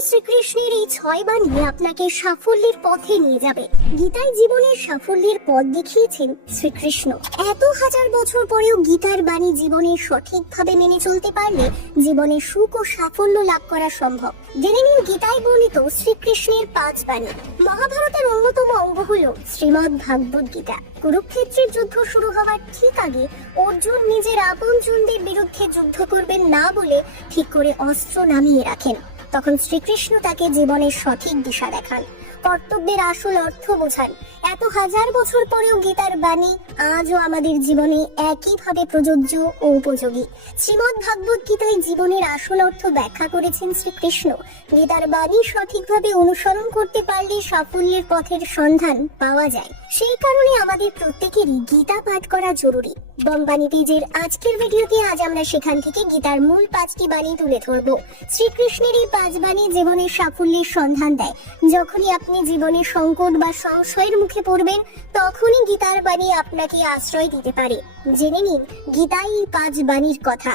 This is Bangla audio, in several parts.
শ্রীকৃষ্ণের এই 6 বাণী আপনাকে সাফল্যের পথে নিয়ে যাবে। গীতায় জীবনের সাফল্যের পথ দেখিয়েছেন শ্রীকৃষ্ণ। এত হাজার বছর পরেও গীতার বাণী জীবনে সঠিকভাবে মেনে চলতে পারলে জীবনে সুখ ও সাফল্য লাভ করা সম্ভব। জেনে নিন গীতায় বর্ণিত শ্রীকৃষ্ণের 5 বাণী। মহাভারতের অন্যতম অঙ্গ হলো শ্রীমদ্ ভাগবত গীতা। কুরুক্ষেত্রের যুদ্ধ শুরু হওয়ার ঠিক আগে অর্জুন নিজের আপনজনদের বিরুদ্ধে যুদ্ধ করবেন না বলে ঠিক করে অস্ত্র নামিয়ে রাখেন। তখন শ্রীকৃষ্ণ তাকে জীবনের সঠিক দিশা দেখান, কর্তব্যের আসল অর্থ বোঝান। এত হাজার বছর পরেও গীতার বাণী আজও আমাদের জীবনে একইভাবে প্রযোজ্য ও উপযোগী। শ্রীমদ্ ভাগবত গীতায় জীবনের আসল অর্থ ব্যাখ্যা করেছেন শ্রীকৃষ্ণ। গীতার বাণী সঠিকভাবে অনুসরণ করতে পারলে সাফল্যের পথের সন্ধান পাওয়া যায়। সেই কারণে আমাদের প্রত্যেকেরই গীতা পাঠ করা জরুরি। বংবাণী পেজের আজকের ভিডিওতে আজ আমরা সেখান থেকে গীতার মূল 5টি বাণী তুলে ধরব। শ্রীকৃষ্ণের এই 5 বাণী জীবনের সাফল্যের সন্ধান দেয়। যখনই আপনি জীবনে সংকট বা সংশয়ের মুখে পড়বেন, তখনই গীতার বাণী আপনাকে আশ্রয় দিতে পারে। জেনে নিন গীতায় এই 5 বাণীর কথা।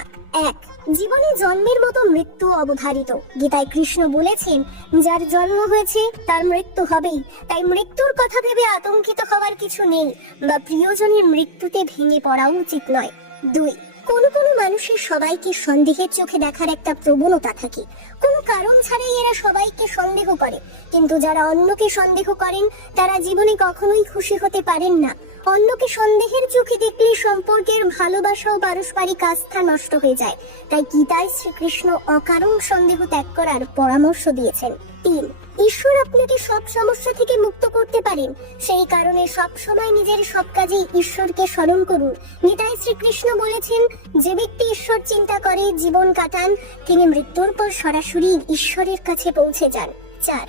1. জীবনে জন্মের মতো মৃত্যু অবধারিত। গীতায় কৃষ্ণ বলেছেন, যার জন্ম হয়েছে তার মৃত্যু হবেই, তাই মৃত্যুর কথা ভেবে আতঙ্কিত হওয়ার কিছু নেই বা প্রিয়জনের মৃত্যুতে ভেঙে পড়াও উচিত নয়। 2. কোনো মানুষের সবাইকে সন্দেহের চোখে দেখার একটা প্রবণতা থাকে। কোনো কারণ ছাড়াই এরা সবাইকে সন্দেহ করে, কিন্তু যারা অন্যকে সন্দেহ করেন তারা জীবনে কখনোই খুশি হতে পারেন না। অন্যকে সন্দেহের চোখে দেখলে সম্পর্কের ভালোবাসা ও পারস্পরিক আস্থা নষ্ট হয়ে যায়। তাই গীতায় শ্রীকৃষ্ণ অকারণ সন্দেহ ত্যাগ করার পরামর্শ দিয়েছেন। 3. ঈশ্বর আপনাকে সব সমস্যা থেকে মুক্ত করতে পারেন, সেই কারণে সব সময় নিজের সব কাজে ঈশ্বরকে স্মরণ করুন। গীতায় শ্রীকৃষ্ণ বলেছেন, যে ব্যক্তি ঈশ্বর চিন্তা করে জীবন কাটান, তিনি মৃত্যুর পর সরাসরি ঈশ্বরের কাছে পৌঁছে যান। 4.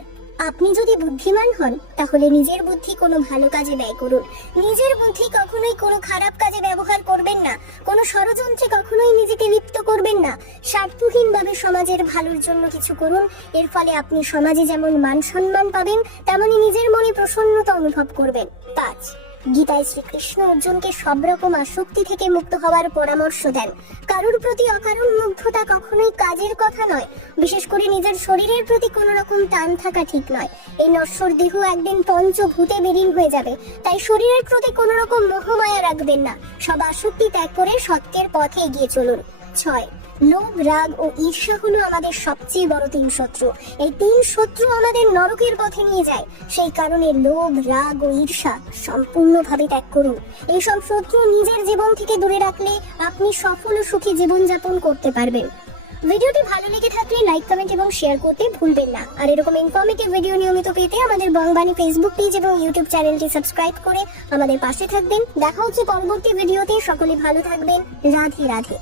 আপনি যদি বুদ্ধিমান হন তাহলে নিজের বুদ্ধি কোনো ভালো কাজে ব্যয় করুন। নিজের বুদ্ধি কখনোই কোনো খারাপ কাজে ব্যবহার করবেন না। কোনো ষড়যন্ত্রে কখনোই নিজেকে লিপ্ত করবেন না। স্বার্থহীনভাবে সমাজের ভালোর জন্য কিছু করুন। এর ফলে আপনি সমাজে যেমন মান সম্মান পাবেন, তেমনি নিজের মনে প্রসন্নতা অনুভব করবেন। 5. গীতায় শ্রীকৃষ্ণ অর্জুনকে সব রকম আসক্তি থেকে মুক্ত হওয়ার পরামর্শ দেন। কারোর প্রতি অকারণ মুগ্ধতা কখনোই কাজের কথা নয়। বিশেষ করে নিজের শরীরের প্রতি কোনো রকম টান থাকা ঠিক নয়। এই নশ্বর দেহ একদিন পঞ্চভূতে বিলীন হয়ে যাবে, তাই শরীরের প্রতি কোনো রকম মোহমায়া রাখবেন না। সব আসক্তি ত্যাগ করে সত্যের পথে এগিয়ে চলুন। 6. লোভ, রাগ ও ঈর্ষা হলো আমাদের সবচেয়ে বড় 3 শত্রু। এই 3 শত্রু আমাদের নরকের পথে নিয়ে যায়। সেই কারণে লোভ, রাগ ও ঈর্ষা সম্পূর্ণভাবে ত্যাগ করুন। এইসব শত্রু নিজের জীবন থেকে দূরে রাখলে আপনি সফল ও সুখী জীবনযাপন করতে পারবেন। ভিডিওটি ভালো লেগে থাকলে লাইক, কমেন্ট এবং শেয়ার করতে ভুলবেন না। আর এরকম ইনফরমেটিভ ভিডিও নিয়মিত পেতে আমাদের বংবাণী ফেসবুক পেজ এবং ইউটিউব চ্যানেলটি সাবস্ক্রাইব করে আমাদের পাশে থাকবেন। দেখা হচ্ছে পরবর্তী ভিডিওতে। সকলে ভালো থাকবেন। রাধে রাধে।